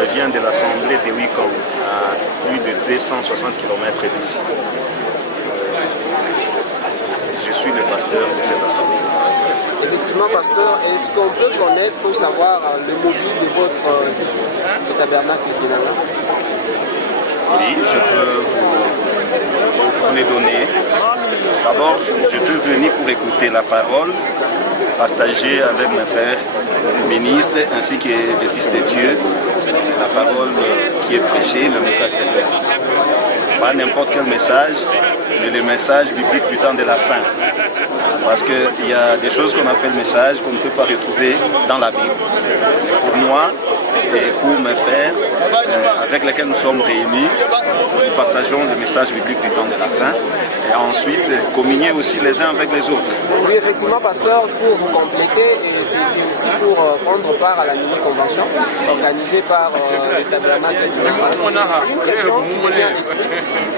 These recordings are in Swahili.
Je viens de l'Assemblée de Wikong, à plus de 260 km d'ici. Je suis le pasteur de cette assemblée. Effectivement, pasteur, est-ce qu'on peut connaître ou savoir le mobile de votre visite au tabernacle de Kinanga? Oui, je peux vous les donner. D'abord, je peux venir pour écouter la parole, partager avec mes frères ministres ainsi que les fils de Dieu la parole qui est prêchée, le message de Dieu. Pas n'importe quel message, mais le message biblique du temps de la fin. Parce qu'il y a des choses qu'on appelle messages qu'on ne peut pas retrouver dans la Bible. Pour moi et pour mes frères avec lesquels nous sommes réunis, nous partageons le message biblique du temps de la fin et ensuite communier aussi les uns avec les autres. Oui, effectivement, pasteur, pour vous compléter, c'était aussi pour prendre part à la mini-convention organisée par le tabernacle de Kinanga.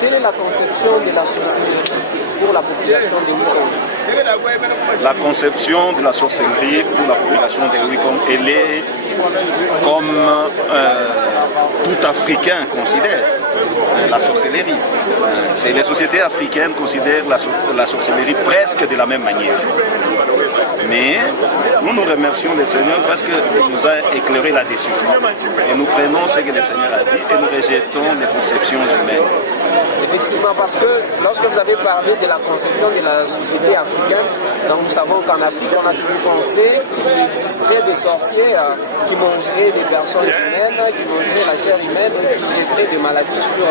Quelle est la conception de la sorcellerie pour la population de Wikong? La conception de la sorcellerie pour la population de Wikong, elle est comme tout Africain considère la sorcellerie. Les sociétés africaines considèrent la sorcellerie presque de la même manière. Mais nous remercions le Seigneur parce qu'il nous a éclairé là-dessus. Et nous prenons ce que le Seigneur a dit et nous rejetons les conceptions humaines. Effectivement, parce que lorsque vous avez parlé de la conception de la société africaine, donc nous savons qu'en Afrique, on a toujours pensé qu'il existerait des sorciers qui mangeraient des personnes humaines, qui mangeraient la chair humaine, qui jetteraient des maladies sur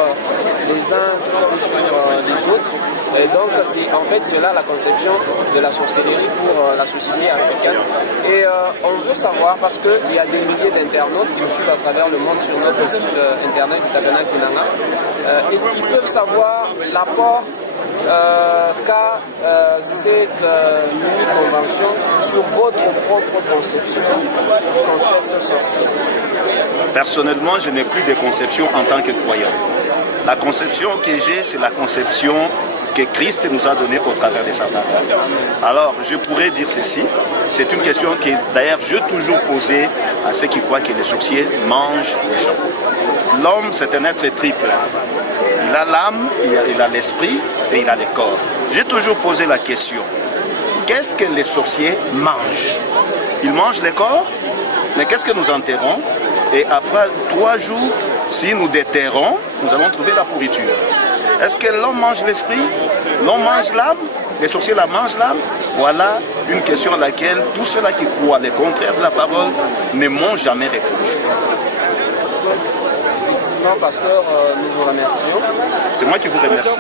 les uns comme sur les autres. Et donc c'est en fait cela la conception de la sorcellerie pour la société africaine. Et on veut savoir, parce qu'il y a des milliers d'internautes qui nous suivent à travers le monde sur notre site internet du tabernacle Kinanga, est-ce qu'ils peuvent savoir l'apport qu'a cette mini-convention sur votre propre conception du concept sorcier? Personnellement, je n'ai plus de conception en tant que croyant. La conception que j'ai, c'est la conception que Christ nous a donnée au travers de sa parole. Alors, je pourrais dire ceci, c'est une question que d'ailleurs je toujours posée à ceux qui croient que les sorciers mangent les gens. L'homme, c'est un être triple. Il a l'âme, il a l'esprit et il a le corps. J'ai toujours posé la question, qu'est-ce que les sorciers mangent? Ils mangent le corps, mais qu'est-ce que nous enterrons? Et après 3 jours, si nous déterrons, nous allons trouver la pourriture. Est-ce que l'homme mange l'esprit? L'homme mange l'âme? Les sorciers la mangent l'âme? Voilà une question à laquelle tous ceux-là qui croient le contraire de la parole ne m'ont jamais répondu. Effectivement, pasteur, nous vous remercions. C'est moi qui vous remercie.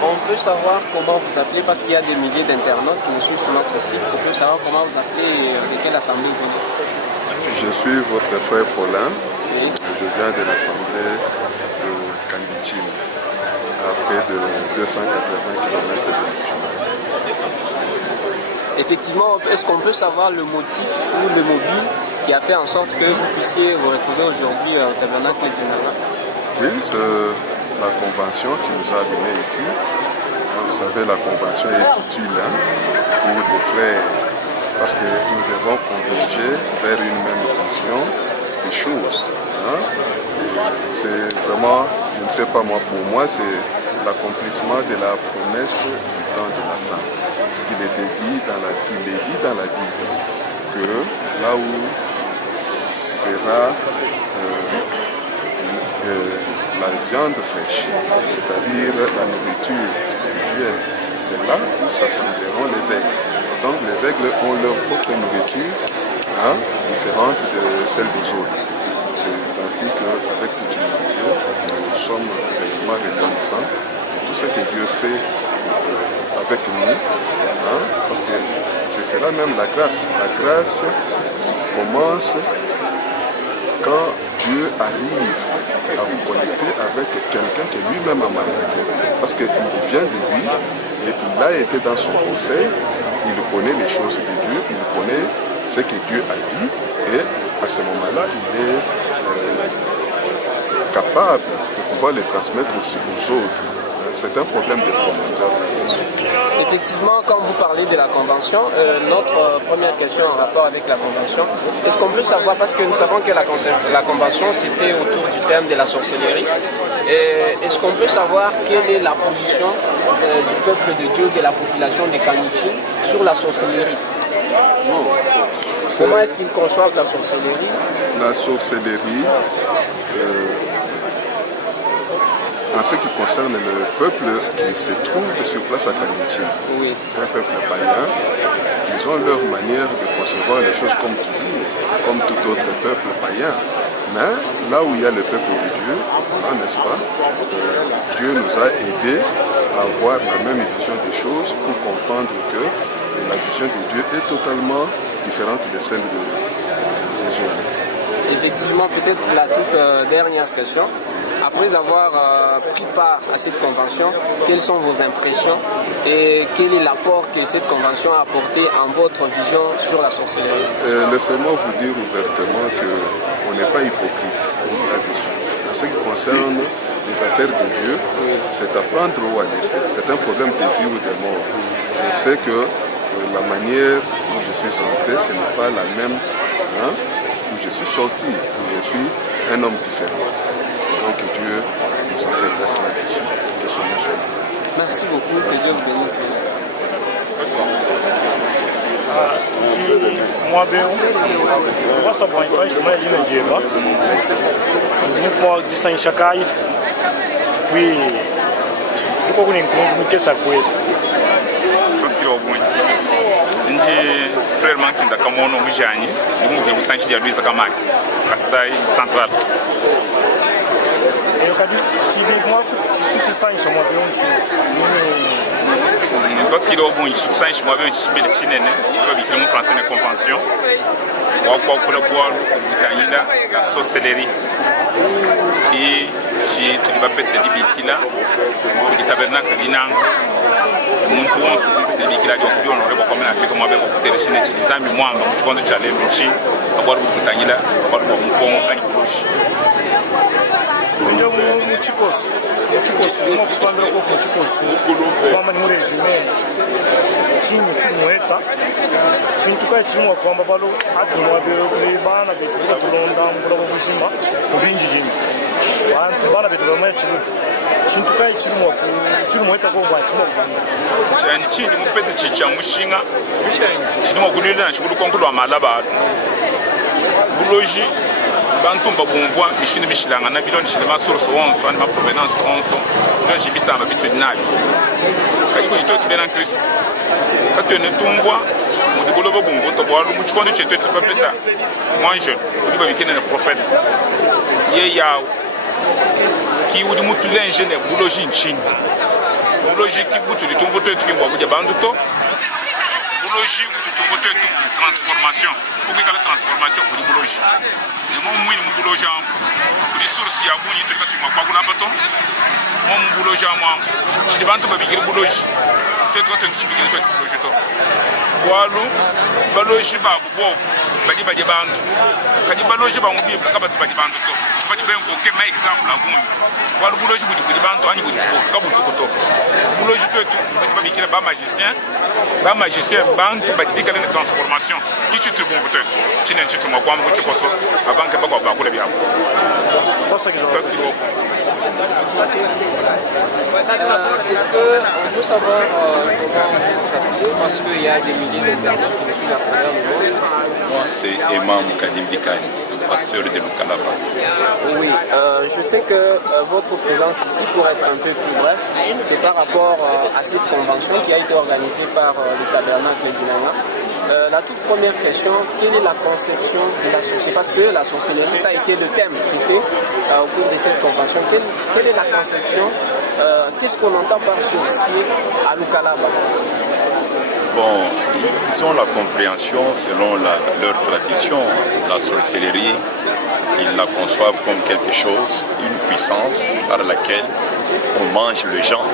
On peut savoir comment vous appelez, parce qu'il y a des milliers d'internautes qui nous suivent sur notre site. On peut savoir comment vous appelez et de quelle assemblée vous venez. Je suis votre frère Paulin. Oui. Je viens de l'assemblée de Kandichim, à près de 280 km de Kandichim. Effectivement, est-ce qu'on peut savoir le motif ou le mobile qui a fait en sorte que vous puissiez vous retrouver aujourd'hui au tabernacle de Kinanga? Oui, c'est la convention qui nous a amenés ici. Vous savez, la convention est utile pour des frères, parce que nous devons converger vers une même vision des choses. C'est vraiment, je ne sais pas moi, pour moi, c'est l'accomplissement de la promesse du temps de la fin. Parce qu'il était dit dans la Bible que là où sera la viande fraîche, c'est-à-dire la nourriture spirituelle, c'est là où s'assembleront les aigles. Donc les aigles ont leur propre nourriture différente de celle des autres. C'est ainsi qu'avec toute humilité, nous sommes réellement reconnaissants de tout ce que Dieu fait avec nous, parce que c'est cela même la grâce. La grâce commence quand Dieu arrive à vous connecter quelqu'un qui lui-même a maltraité. Parce qu'il vient de lui et il a été dans son conseil, il connaît les choses de Dieu, il connaît ce que Dieu a dit et à ce moment-là, il est capable de pouvoir les transmettre aux autres. C'est un problème de profondeur là-dessus. Effectivement, quand vous parlez de la Convention, notre première question en rapport avec la Convention, est-ce qu'on peut savoir, parce que nous savons que la Convention c'était autour du thème de la sorcellerie, est-ce qu'on peut savoir quelle est la position du peuple de Dieu, de la population de Kanichi sur la sorcellerie? Comment est-ce qu'ils conçoivent la sorcellerie? La sorcellerie, en ce qui concerne le peuple qui se trouve sur place à Kanichi, oui, un peuple païen, ils ont leur manière de concevoir les choses comme toujours, comme tout autre peuple païen. Mais là où il y a le peuple de Dieu, n'est-ce pas, Dieu nous a aidés à avoir la même vision des choses pour comprendre que la vision de Dieu est totalement différente de celle des hommes. Effectivement, peut-être la toute dernière question. Après avoir pris part à cette convention, quelles sont vos impressions et quel est l'apport que cette convention a apporté en votre vision sur la sorcellerie? Laissez-moi vous dire ouvertement qu'on n'est pas hypocrite là-dessus. En ce qui concerne les affaires de Dieu, c'est à prendre ou à laisser. C'est un problème de vie ou de mort. Je sais que la manière où je suis entré, ce n'est pas la même où je suis sorti, où je suis un homme différent. Donc Dieu nous a fait grâce là-dessus. Que son nom soit béni. Merci beaucoup, que Dieu vous bénisse. Moi, bien, on va savoir une fois, je vais dire que je vais. Une fois, je suis en Chakai. Puis, je crois qu'on est en train de se faire. Parce qu'il y a un bon. Ndi frère Mankinda Kamono Mujani, du Mugre Musanchi de Luisa Kamaki, Kasai Central. Parce qu'il y a un bon, je suis en train de se faire des Chine, je vais français de convention. On va collaborer avec la sorcellerie. Et j'ai tout le monde qui est là, le tabernacle d'Inang. Muntu wonse kubikira byo kubyonora bakomeye Afrika mwabe kuteresha n'iki zambi mwanga mu kikondo cya Lemuchi abari kutanyira abari mu kongo kandi kurushi ndio mu chikosi mo kupambira ko mu chikosi kwamba ni resume chini chimweta chintuka chimwa kwamba balo atumwa de bana betu tulonda mbura bushima ubinji jini bantu bana betu bamachi chintuka chimweta ko batumwa kubanga cyane kindi mupete chicha mushinga kirimo kulira nshukuru konkulwa malaba buloji bantu mbabumvwa mishini bishilanga na biloni shilema source 11 ani ma provenance 11 ndio chibisamba bitu nayo kali ko ito tubena Kristo katene tumvwa mudibolo babumvo to bwalu mu chikondo chetu tupapeta mwanje ndiba bikene na prophète ye yawo ki udi mutu lenje ne buloji nchini buloji ki butu litumvo to etuki mbwa kuja bandu to buloji butu tumvo to etu transformation pour que la transformation pour buloji et mon mwini mu buloji am pour source ya bunyi to kati mwa kwa bato mon buloji am ci bantu babikiri buloji to to chibikiri to buloji to walu baloji babu bo badi bandu kadi baloji ba mu bibla ka batu badi bandu to badi ben ko ke ma exemple abunyi walu buloji budi bantu ani budi ka butu ko to buloji to badi babikira ba magicien bantu badi bikala na transformation qui tu bon peut-être qui n'est tu mo kwa mu ko so avant que ba ko ba ko le bia parce que est-ce qu'on peut savoir comment vous s'appelez? Parce qu'il y a des milliers de personnes qui suivent à travers le monde. Moi, c'est Imam Kadim Dikani, le pasteur de Lukalaba. Oui, je sais que votre présence ici, pour être un peu plus bref, c'est par rapport à cette convention qui a été organisée par le tabernacle d'Inanga. La toute première question, quelle est la conception de la sorcellerie? Parce que la sorcellerie, ça a été le thème traité au cours de cette convention. Quelle est la conception? Qu'est-ce qu'on entend par sorcier à Lukalaba? Bon, ils ont la compréhension selon leur tradition, la sorcellerie. Ils la conçoivent comme quelque chose, une puissance par laquelle on mange les gens.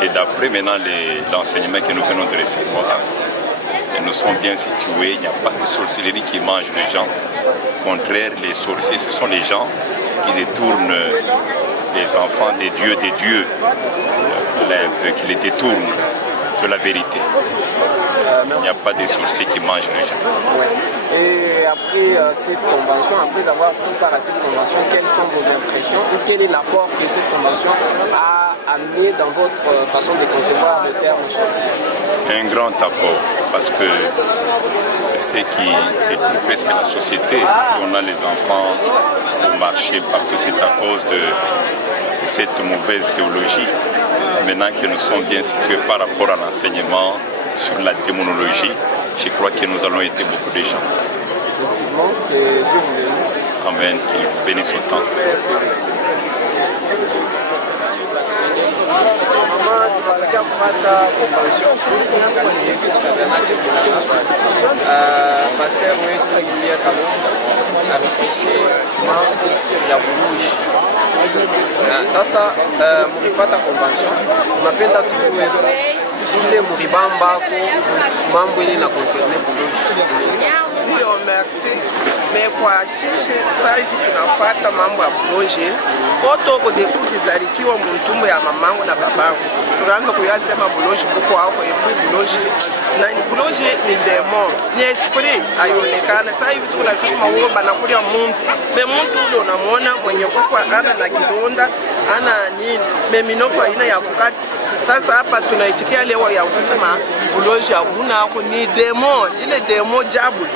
Et d'après maintenant l'enseignement que nous venons de recevoir, et nous sommes bien situés, il n'y a pas de sorcellerie qui mange les gens. Au contraire, les sorciers, ce sont les gens qui détournent les enfants des dieux, qui les détournent de la vérité. Il n'y a pas de sorciers qui mangent les gens. Et après cette convention, après avoir pris part à cette convention, quelles sont vos impressions ou quel est l'apport que cette convention a amené dans votre façon de concevoir le terme sorcier? Un grand apport, parce que c'est ce qui détruit presque la société. Si on a les enfants au marché, parce que c'est à cause de cette mauvaise théologie. Maintenant que nous sommes bien situés par rapport à l'enseignement sur la démonologie, je crois que nous allons aider beaucoup de gens. Effectivement, que Dieu vous bénisse. Amen, qu'il vous bénisse autant. Pasteur wetu Elia Kalonda ameprêché mambo ya buluji. Sasa mlifata convention, tunapenda tujue ile mlibambako mambo ile na concerne buluji. Ndio, merci. Mais kwa sisi sasa hivi tunafuata mambo ya buluji. Otoko depuis kizalikiwa mtumbo ya mamangu na babangu. Tunaanza kuyasema buluji buko hapo epi buluji. Na buluji ni demon, ni esprit aionekana. Sasa hivi tunasema wao banakulia Mungu. Me mtu ule unamwona mwenye kufa ana na kidonda, ana nini? Me minofu aina ya kukata. Sasa hapa tunaichikia leo ya usema buluji hakuna hapo ni demon, ile demon jabu.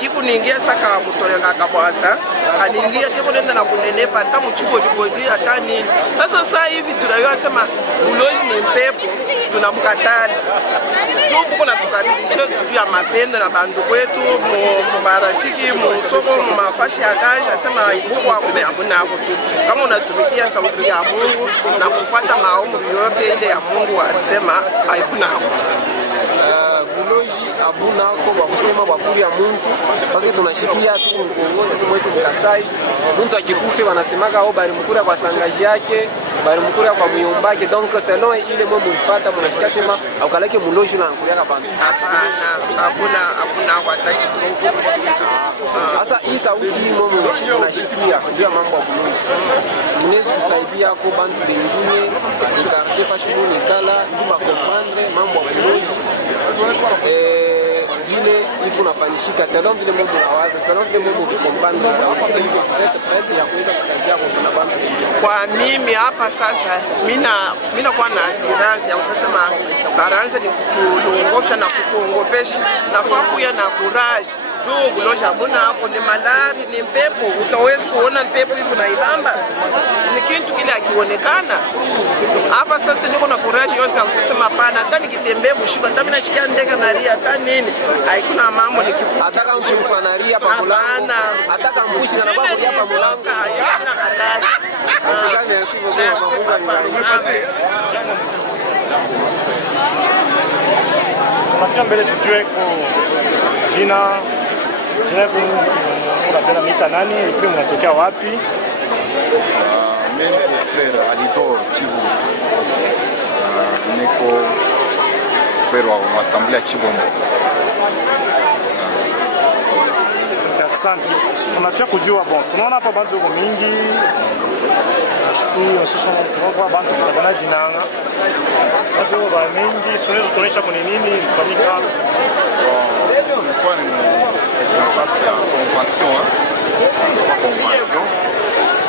Iku niingia saka kutolenga kabwasa aniingia kiko nenda na kunenepa hata mchuko jikoti hata nini. Sasa hivi tunayua sema uloji ni mpepo, tunamkatana tupo kuna tukadilisha ya mapendo na bandu kwetu marafiki msoko mafashi ya kazi asema ibuko akume hakuna hapo tu. Kama unatumikia sauti ya Mungu na kufuata maombi yote ile ya Mungu alisema haikuna hapo. Buloji abuna ko bakusema bakuri ya Mungu parce tunashikia tu Kongo mwetu Kasai. Mtu akikufa wanasemaga au bali mkura kwa sangaji yake, bali mkura kwa muyumbake. Donc selon ile mwe mlifuata mnashika sema aukaleke muloji na kuliaka bantu. Hakuna wataki Kongo. Sasa hii sauti mwe mnashikia ndio mambo ya buloji. Mnezi kusaidia kwa bantu wengine quartier fashuni kala ndio comprendre mambo ya buloji. Vile ipo nafanyishika selon vile Mungu anawaza, selon vile Mungu kukompanda sauti. Est-ce que vous êtes prêts ya kuweza kusaidia kwa bantu wengine? Kwa mimi hapa sasa mina kwa na assurance ya kusema baranza ni kutuongosha na kukuongopesha nafaa kuya na courage tu kuloja buna hapo ni malari ni mpepo utaweza kuona mpepo hivi na ibamba ni kitu kile akionekana hapa sasa niko na courage yote ya kusema hapana hata nikitembea bushuka hata mimi nashikia ndege na ria hata nini haikuna mambo nikifu ataka mshufanaria pa mulana ataka mbushi na babu hapa mulanga hayana hatari Tunafia mbele tujue kwa jina unapenda mita nani, ipi mnatokea wapi? Mimi niko frère Alidor Chibombo. Niko frère wa assemblée Chibombo. Asante. Tunafia kujua tunaona hapa bantu wako mingi. Shukuru sisi tunaona bantu kwa jinanga. Watu wa mingi, sio tunaonyesha kwa nini ilifanyika. Kwa nafasi ya convention,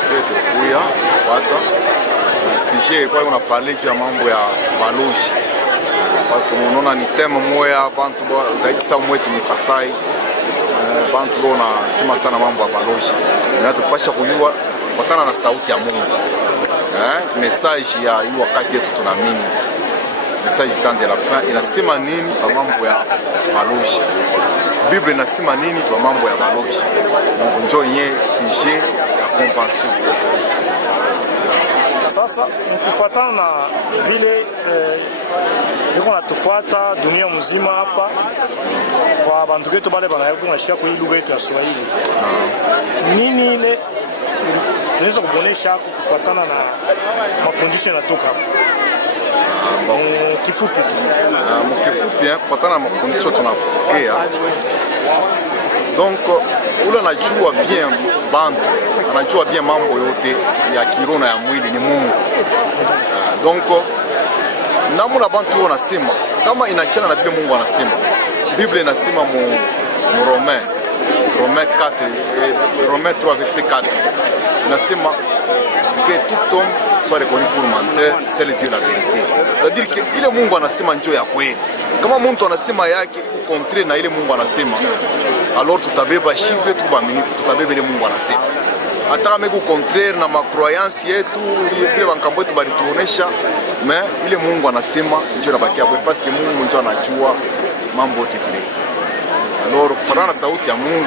c'était kuya wata sujet kwa una parler juu ya mambo ya baloji parce que unaona ni tema moya bantu zaidi sana mwetu ni Kasai bantu bona sima sana mambo ya baloji na tupasha kujua kufuatana na sauti ya Mungu message ya hii wakati yetu tunaamini message du temps de la fin inasema nini kwa mambo ya baloji Bible inasema nini kwa mambo ya baloji ndio yenye sujet ya convention. Sasa mkufuatana na vile niko natufuata dunia mzima hapa kwa bantu ketu bale banashika kwa hii lugha yetu ya Swahili. Nini ile tunaweza kubonesha kufuatana na mafundisho yanatoka hapa? Kifupi kufuatana na mafundisho tunapokea. Donc ule anajua bien bantu, anajua bien mambo yote ya kiroho na ya mwili ni Mungu. Donc namuna bantu wanasema kama inachana na vile Mungu anasema. Biblia inasema mu Romains 3 verset 4 inasema que tout homme soit reconnu pour menteur, c'est le Dieu la vérité. C'est-à-dire que ile Mungu anasema njoo ya kweli. Kama mtu anasema yake iko contraire na ile Mungu anasema, alors tutabeba chiffre tu baaminifu, tutabeba ile Mungu anasema. Hata kama iko contraire na macroyance yetu, vile bankambo yetu balituonesha, mais ile Mungu anasema njoo nabakia kweli parce que Mungu njoo anajua mambo yote vile. Alors kufanana na sauti ya Mungu,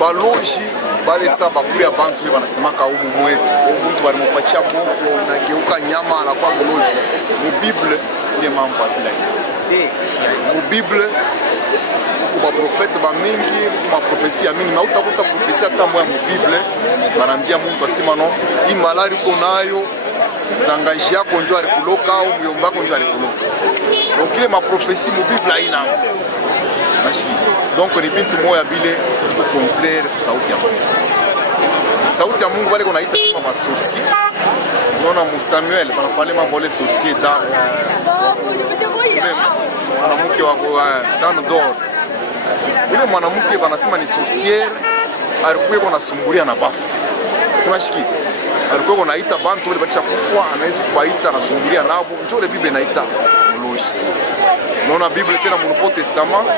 baloji bale saba kule ya bantu ile wanasemaka humu mwetu, mtu balimpatia Mungu na geuka nyama anakuwa baloji. Mu Bible ile mambo atila hiyo. Mu Bible kwa profeti ba mingi, kwa profesia mingi, na utakuta profesia hata moja mu Bible banambia mtu asema no, hii malari uko nayo, sangaji yako njoo alikuloka au myomba yako njoo alikuloka. Donc ile ma profesia mu Bible haina. Donc ni bintu moya bile au contraire sauti ya Mungu. Sauti ya Mungu wale kunaita kama masorcier. Unaona mu Samuel wanapale mambo le sorcier dans mwanamke wako dans d'or. Ile mwanamke wanasema ni sorcier, alikuwa anasumbulia na bafu. Unashiki? Alikuwa anaita bantu wale bacha kufwa, anaweza kubaita anasumbulia nabo. Ndio ile Biblia inaita mloshi. Unaona Biblia tena mu Nouveau Testament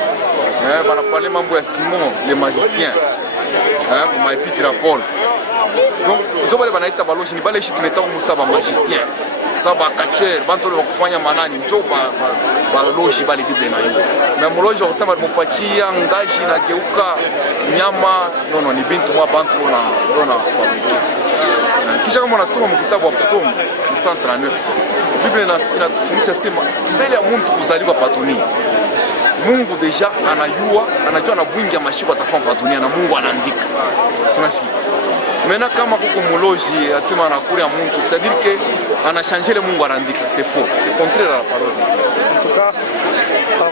banapale mambo ya Simon le magicien, ma épître à Paul. Donc ndio wale banaita baloji, ni bale tuneta musaba magicien, saba kacher, bantu wale wakufanya manani, ndio baloji bale Biblia nayo. Na mloji wakasema alimpatia ngaji na geuka nyama, no ni bintu mwa bantu na fabrique. Kisha kama unasoma mu kitabu wa Psalm 139, Biblia inatufundisha sema mbele ya mtu kuzaliwa pa dunia, Mungu deja anajua na bwingi ya mashiko atafanya kwa dunia na Mungu anaandika. Tunashika. Mena kama kuko muloji asema anakuria mtu, c'est-à-dire que anachange le Mungu anaandika, c'est faux, c'est contraire à la parole de Dieu. En tout cas,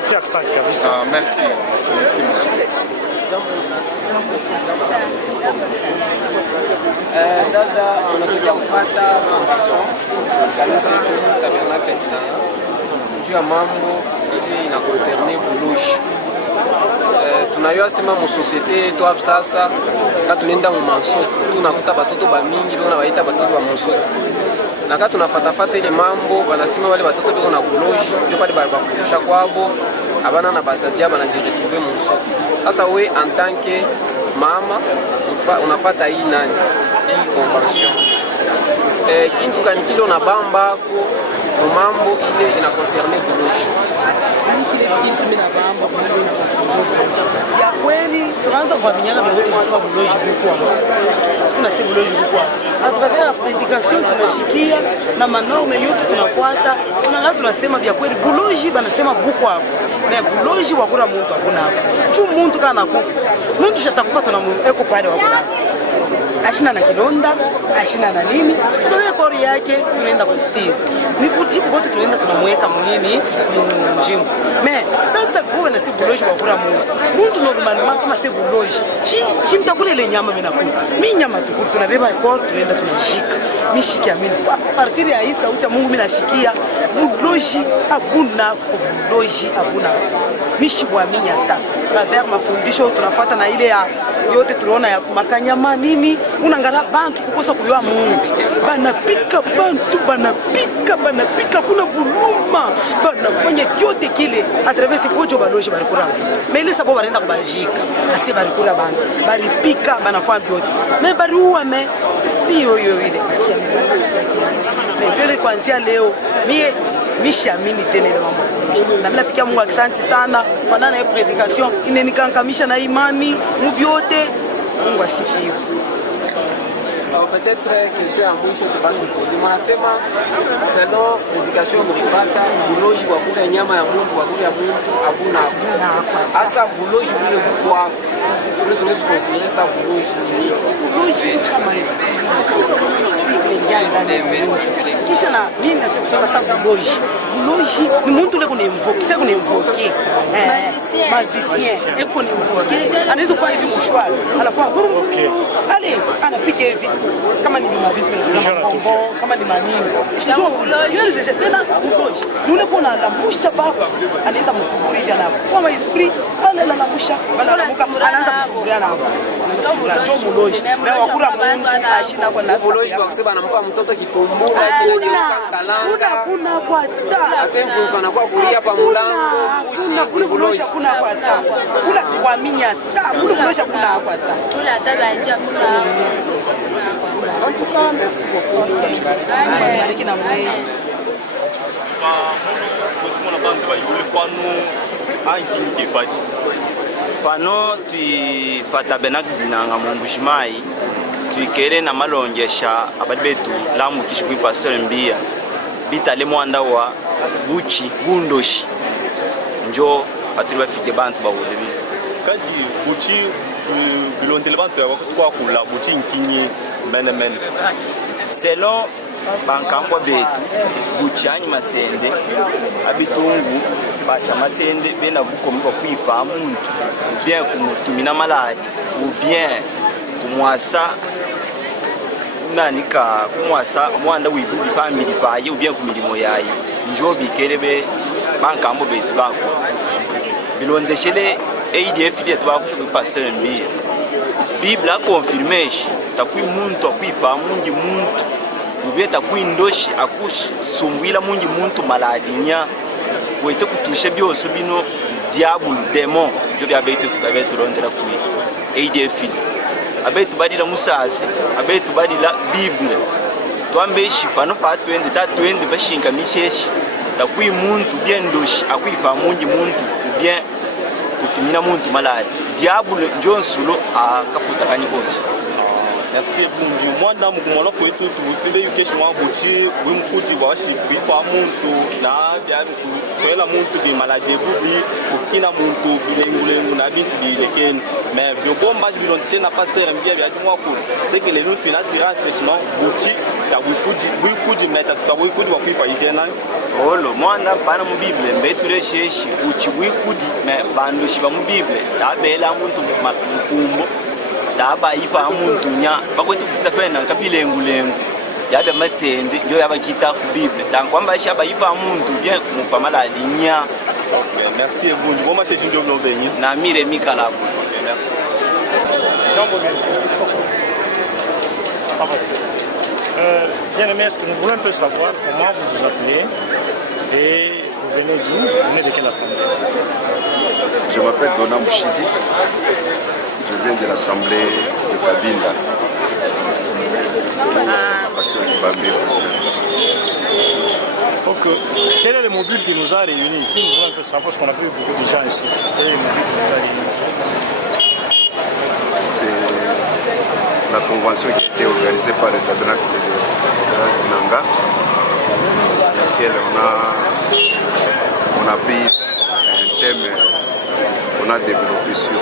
tu as accent kabisa. Merci. Dada unatokea kufuata kanisa yetu Tabernacle juu ya mambo ile ina concerne bulushi. Tunayua sema mu societe yetu hapa sasa, kama tunaenda mu mansoko tunakuta watoto ba mingi ndio wanaita watoto wa mansoko. Na kama tunafatafata ile mambo wanasema wale watoto biko na bulushi ndio pale bafundisha kwabo abana na bazazi aba najiretrouver mu soko. Sasa we en tant que mama unafata hii nani? Hii convention. Kintu kanikilo na bamba ko mambo ile ina concerne bulushi. Ya kweli tunaanza kuaminiana na wote tunasema buloji bukwa. Tunasema buloji bukwa. À travers la prédication tunashikia na manorme yote tunafuata. Tunasema vya kweli buloji banasema bukwa. Na buloji wakura mtu hakuna hapo. Tu mtu kana kufa. Mtu shatakufa eko pale wakuna. Ashina na kilonda, ashina na nini, tunawe kori yake tunaenda kustiri. Ni kujibu bote tunaenda tunamweka munini mjimbo. Me sasa kuwe na si buloji wa kula muntu normalement kama si buloji. Shi mtakule ile nyama mimi nakuta. Mimi nyama tu tunabeba kori tunaenda tunashika. Mimi shikia mimi. Partir ya hii sauti ya Mungu mimi nashikia buloji abuna buloji abuna. Mimi shibwamini hata. Travers mafundisho tunafuata na ile ya yote tuliona ya makanyama nini unangara bantu kukosa kuyoa Mungu banapika bantu banapika kuna buluma banafanya yote kile atravesi bojo baloji barikura mais sabo barenda kubajika asi barikura bantu baripika banafanya yote mais bariua mais sio hiyo ile kakia mais jole kuanzia leo mie nishamini tena ile mambo na bila pikia Mungu asante sana fanana na predication inenikankamisha na imani mubyote Mungu asifiwe. peut-être question ya mwisho tukashukuzi mwanasema selon education mlifata buloji kwa kula nyama ya Mungu kwa kula ya Mungu hakuna hasa buloji vile kwa ile tunaweza considérer ça buloji ni buloji kama kisha na mimi nasema sasa buloji ni mtu ule kunemvoke magicien eko nemvoke anaweza kufanya hivi mshwari alafu ale anapiga hivi kama ni mavitu kama ni manini ndio deja tena buloji ni ule kuna la musha bafu anaenda mtuburi hivi anapo kama esprit pale la musha anaanza kusuburia na hapo ndio buloji na wakura Mungu ashinda kwa nasa buloji kwa kusema anampa mtoto kitumbula kinageuka kalanga kuna kwata asemfu anakuwa kulia pa mlango kule buloji kuna kwata kula kuamini hata kule buloji kuna kwata kula hata banja kuna en tout cas merci beaucoup aliki na mwe kuna bantu bayule kwanu anki kipaji pano tuipata benaki binanga mumbushimai tuikere na malongesha abadi betu lamu kishi kui pastor mbia bitale mwanda wa buchi bundoshi njo aturi bafike bantu bawulebi kaji buchi bilondele bantu ya kwa kula buchi nkinyi mene selon bankambwa betu buchi anyi masende abitungu basha masende bena bukomi bakwipa muntu bien kumutumina maladi ou bien kumwasa nanika kumwasa mwanda wibubi pamili paye ou bien kumilimo yayi njo bikerebe bankambo betu bako bilondeshele ADF dia twakusho ku pastor mbi Bible confirmation takui muntu akwipa mungi muntu ubie takui ndoshi akusumbuila mungi muntu maladinya wete kutusha byose bino diable demon byo byabetu rondera kui ADF abetu badila musase abetu badila Bible twambeshi pano pa 20 bashinga misheshi takui muntu bien ndoshi akwipa mungi muntu bien kutumina muntu maladi diable njonsulo akafuta kanyikoso. Merci bungi mwanda mukumona kwetu tubufile yukeshi mwabuchi wimkuti bashi kwipa muntu na bya kwela muntu di maladie bubi ukina muntu bilengulengu na bintu bilekeni mais byo bomba bilonse na pasteur mbia bya mwako c'est que les nous pina assurance sinon buchi ta wikuji meta ta wikuji wa kwipa hygiene olo mwanda pana mu Bible mbetule sheshi uchi wikudi mais bandushi ba mu Bible tabela muntu makumbo daba ipa muntu nya bakwetu kufuta kwena kapilengulengu yabe masende njo yabakita ku Bible tankwamba shaba ipa muntu bien kumupa maladi nya. Merci beaucoup bon match ndio mlobenyi na mire mikala Jambo bien. Ça va. Bien aimé, est-ce que nous voulons un peu savoir comment vous vous appelez et vous venez d'où? Vous venez de quelle assemblée? Je m'appelle Dona Mouchidi. Je viens de l'assemblée de Kabinda. Donc, quel est le module qui nous a réunis ici? Nous voulons un peu savoir parce qu'on a vu beaucoup de gens ici. Quel est le module qui nous a réunis ici? C'est la convention qui a été organisée par le tabernacle de Nanga, dans laquelle on a pris un thème qu'on a développé sur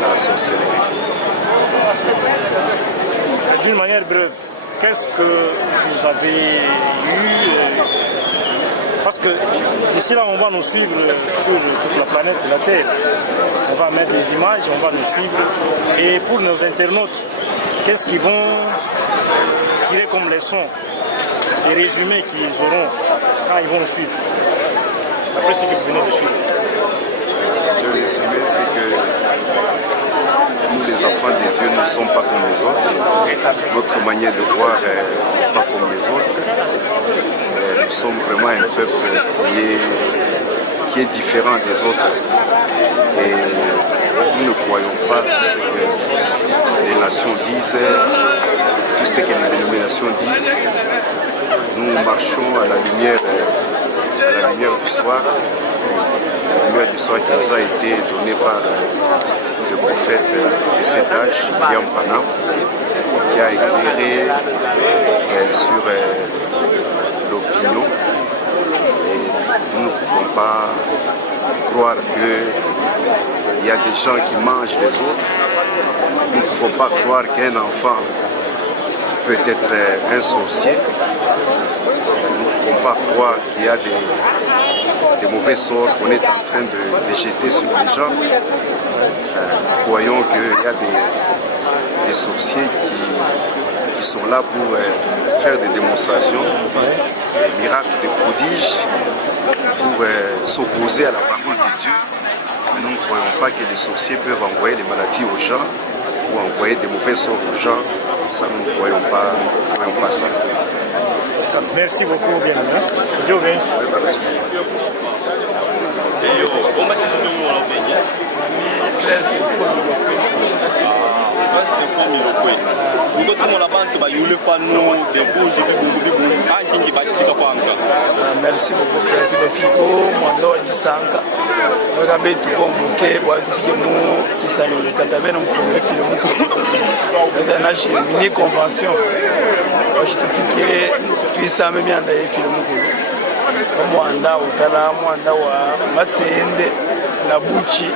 la sorcellerie. D'une manière brève, qu'est-ce que vous avez eu? Parce que d'ici là, on va nous suivre sur toute la planète de la Terre. On va mettre des images, on va nous suivre. Et pour nos internautes, qu'est-ce qu'ils vont tirer comme leçon? Les résumés qu'ils auront quand ils vont nous suivre. Après ce que vous venez de suivre. Le résumé, c'est que nous, les enfants de Dieu, nous ne sommes pas comme les autres. Notre manière de voir n'est pas comme les autres. Nous sommes vraiment un peuple qui est différent des autres. Et nous ne croyons pas tout ce que les nations disent, tout ce que les dénominations disent. Nous marchons à la lumière du soir. La lumière du soir qui nous a été donnée par le prophète de cet âge, William Branham. qui a éclairé sur l'opinion. Et nous ne pouvons pas croire qu'il y a des gens qui mangent les autres. Nous ne pouvons pas croire qu'un enfant peut être un sorcier. Nous ne pouvons pas croire qu'il y a des mauvais sorts qu'on est en train de jeter sur les gens. Croyons qu'il y a des sorciers qui sont là pour faire des démonstrations, des miracles, des prodiges, pour s'opposer à la parole de Dieu. Mais nous ne croyons pas que les sorciers peuvent envoyer les maladies aux gens ou envoyer des mauvais sorts aux gens. Ça, nous ne croyons pas ça. Merci beaucoup, bien. Dieu bénisse. Merci beaucoup frère Tibafiko mwando wa Disanga wakabe tukonvoke bwatufike mu kisalo katabe na mfungire filmu ko na shi mini convention washitufike tuisame mianda ye filmu ko mwanda utala mwanda wa Masende na Buchi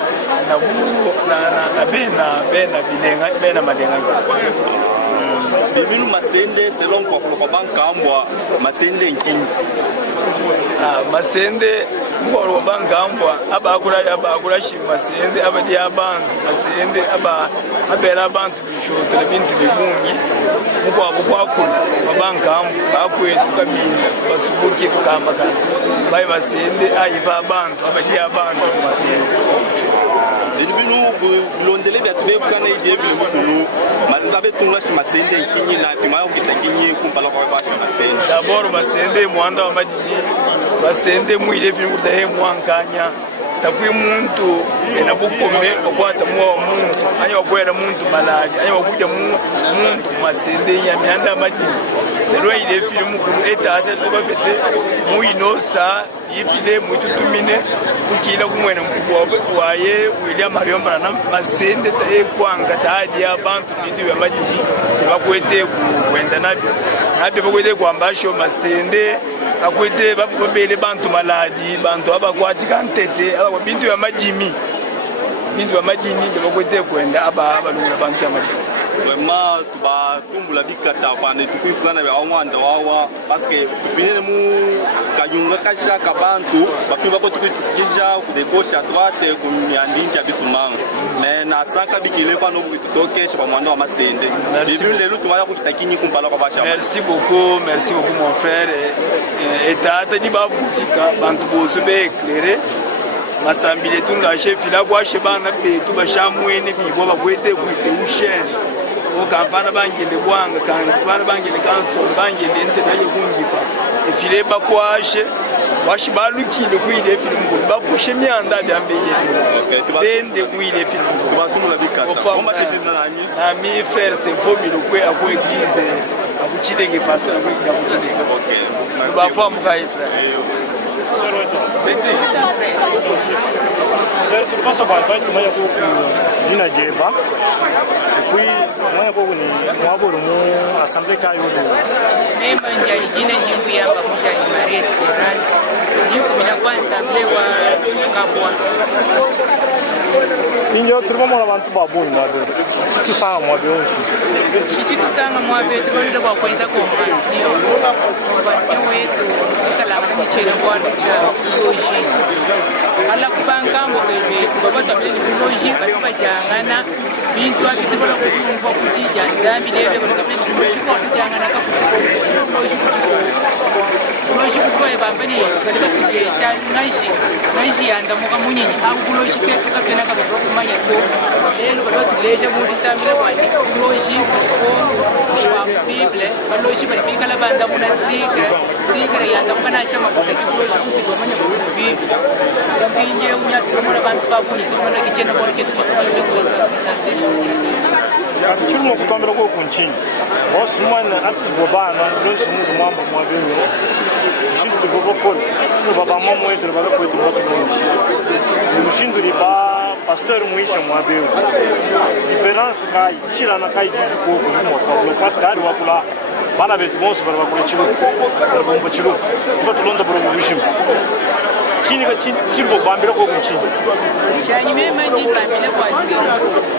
na bena bilenga bena madenga biminu Masende selon kwa banka ambwa Masende nkinyi Masende kwa banka ambwa abakura shi Masende abadi abantu Masende abera abantu bishoto bintu bibungi mukwa bukwakulu babanka ambwa bakwetu kabinda basubuke kukamba kana bayi Masende ayiva abantu abadi abantu Masende binu londele bya tubekana ije binu mazinga betunga shi Masende nkinyi na timayo kitakinyi kumpala kwa bashi Masende d'abord Masende mwanda wa madini Masende mwile filmu dahe mwankanya takwi muntu enabukome okwata mwa muntu anya wakwera muntu malaji anya wakuja muntu Masende ya mianda madini selo ile filmu ku etata tubafete muinosa ifile mututumine ukila kumwena mkubwa waye William Mariomba na Masende tae kwanga taadi abantu bintu bya madini bakwete kwenda nabyo bakwete kwambasho Masende akwete babele bantu maladi bantu abakwati kantete bintu bya madini bakwete kwenda abalunga bantu ya madini vraiment tuba tumbula bikata bana tukwifana bya awanda wawa parce que tupinene mu kayunga kasha kabantu bapimba ko tukija ku de gauche à droite ku myandinja bisumanga mais na saka bikile kwa no kutokesha ba mwanda wa Masende bibi lelo tumaya ku takinyi kumpala kwa basha. Merci beaucoup mon frère etata ni babufika bantu boso be éclairer masambile tunga chef la kwa shebana betu bashamwene bibo bakwete kwite ushene okampana bangende bwanga kana bangende kanso bangende ente nayo kungipa ifile bakwashe washi balukile kuile filmu ko bapushe myanda byambeye filmu bende kuile filmu batumula bikata koma shishina nani na mi frère c'est formule kwe ako église akuchilenge pasteur ko akuchilenge okay ba famu kai frère Certo, passa para baixo, mas eu vou vir na Jeba. Fui, não é pouco nem uma boa no assembleia caiu do. Nem manja jina jimbu ya bamusha Maria Esperança. Jimbu mina kwa assembleia wa Kabwa. Ninyo turimo abantu babuni nabe. Chitu sana mwabe onshi. Chitu sana mwabe tukolile kwa kwenda convention. Convention wetu ikala mchele kwa cha loji. Ala kubangambo bebe baba tabele ni loji baba jangana bintu akitibala kutumva kujija nzambi lebe baba tabele ni loji kwa jangana ka loji kwa baba ni katika kujesha ngaji anda muka munyinyi aku loji ketu kakena ka baba kumanya to lelo baba tuleje muri tamile kwa loji kwa bible loji bari bikala banda muna sikre yanda mukana shama kwa loji kwa manya bible Pinje unya tumora bantu babuni tumora kichena kwa chetu tukalele kwa ya chumo kutambira ko kunchini boss mwana atubobana ndo sumu mwamba mwabenyo shintu bobokol no baba mamo wetu baba kwetu moto munchi mushinduri ba pasteur muisha mwabeu diferense kai chila na kai jitu ko ko pascal wakula bana betu bonso bara wakula chilu bara bomba chilu ba tulonda bro mushim chini ka chini bambira ko mchini chani mema ndi bambira kwa si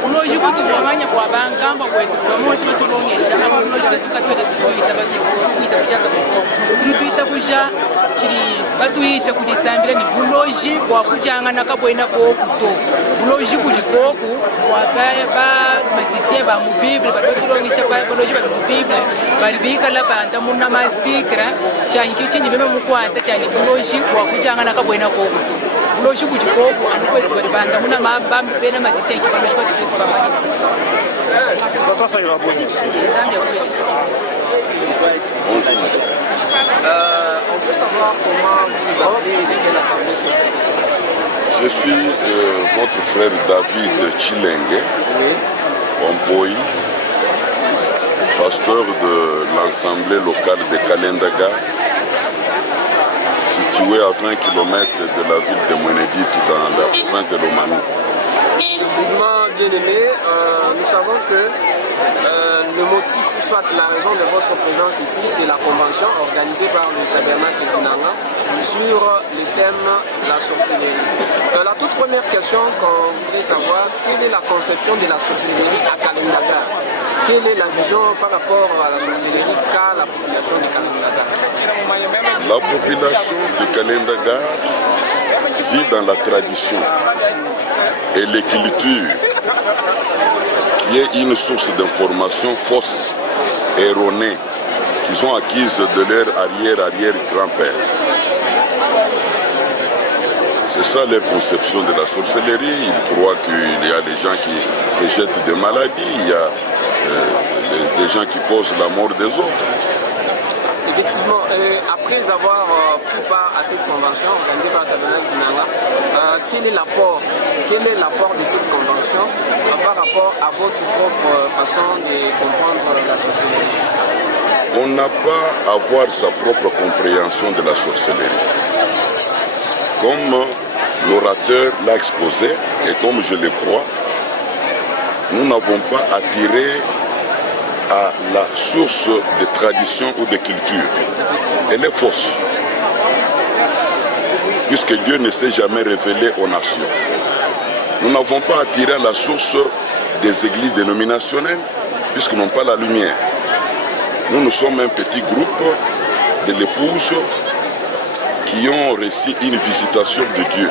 uloji kutu kwamanya kwa bankamba kwetu kwa moto batulongesha uloji tukatwele tuita bakikuita kuchaka tuita kuja chiri batuisha kudisambira ni buloji kwa kujanga nakabwena ko kuto buloji kujikoku kwa ba mazisie ba mu bible batulongesha ba buloji ba mu bible balibika la banda munna masikra chani kichinyi mema mukwanta chani buloji kwa kujanga nakabwena ko kuto buloji kujikoku anukwe bali banda munna mabambi pena mazisie kibuloji batutu pamani Toto sai rabonisi on peut savoir comment vous avez éduqué l'Assemblée sociale. Je suis votre frère David Chilenge, Pompoy, pasteur de l'Assemblée locale de Kalendaga, située à 20 km de la ville de Mweneditu dans la province de Lomami. Effectivement, bien aimé, nous savons que le motif, soit la raison de votre présence ici, c'est la convention organisée par le tabernacle Tinanga sur le thème de la sorcellerie. La toute première question qu'on voudrait savoir, quelle est la conception de la sorcellerie à Kalendaga? Quelle est la vision par rapport à la sorcellerie qu'a la population de Kalendaga? La population de Kalendaga vit dans la tradition et l'écriture, qui est une source d'information fausse, erronée, qu'ils ont acquise de leur arrière-grand-père. C'est ça leur conception de la sorcellerie. Ils croient qu'il y a des gens qui se jettent de maladies, il y a des gens qui causent la mort des autres. Effectivement, après avoir pris part à cette convention organisée par le tabernacle Tinanga, quel est l'apport de cette convention par rapport à votre propre façon de comprendre la sorcellerie? On n'a pas à avoir sa propre compréhension de la sorcellerie. Comme l'orateur l'a exposé, et comme je le crois, nous n'avons pas à tirer à la source de tradition ou de culture. Elle est fausse. Puisque Dieu ne s'est jamais révélé aux nations. Nous n'avons pas à tirer à la source des églises dénominationnelles, puisqu'ils n'ont pas la lumière. Nous sommes un petit groupe de l'épouse qui ont reçu une visitation de Dieu.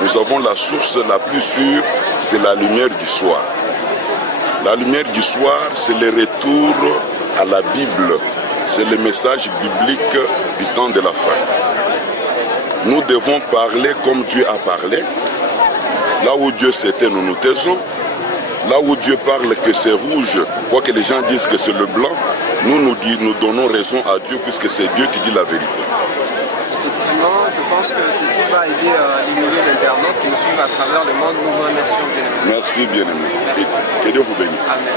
Nous avons la source la plus sûre, c'est la lumière du soir. La lumière du soir, c'est le retour à la Bible. C'est le message biblique du temps de la fin. Nous devons parler comme Dieu a parlé. Là où Dieu s'était, nous nous taisons. Là où Dieu parle que c'est rouge, quoi que les gens disent que c'est le blanc, nous donnons raison à Dieu puisque c'est Dieu qui dit la vérité. Effectivement, je pense que ceci va aider les milliers d'internautes qui nous suivent à travers le monde. Nous vous remercions bien. Merci bien aimé. Que Dieu vous bénisse. Amen.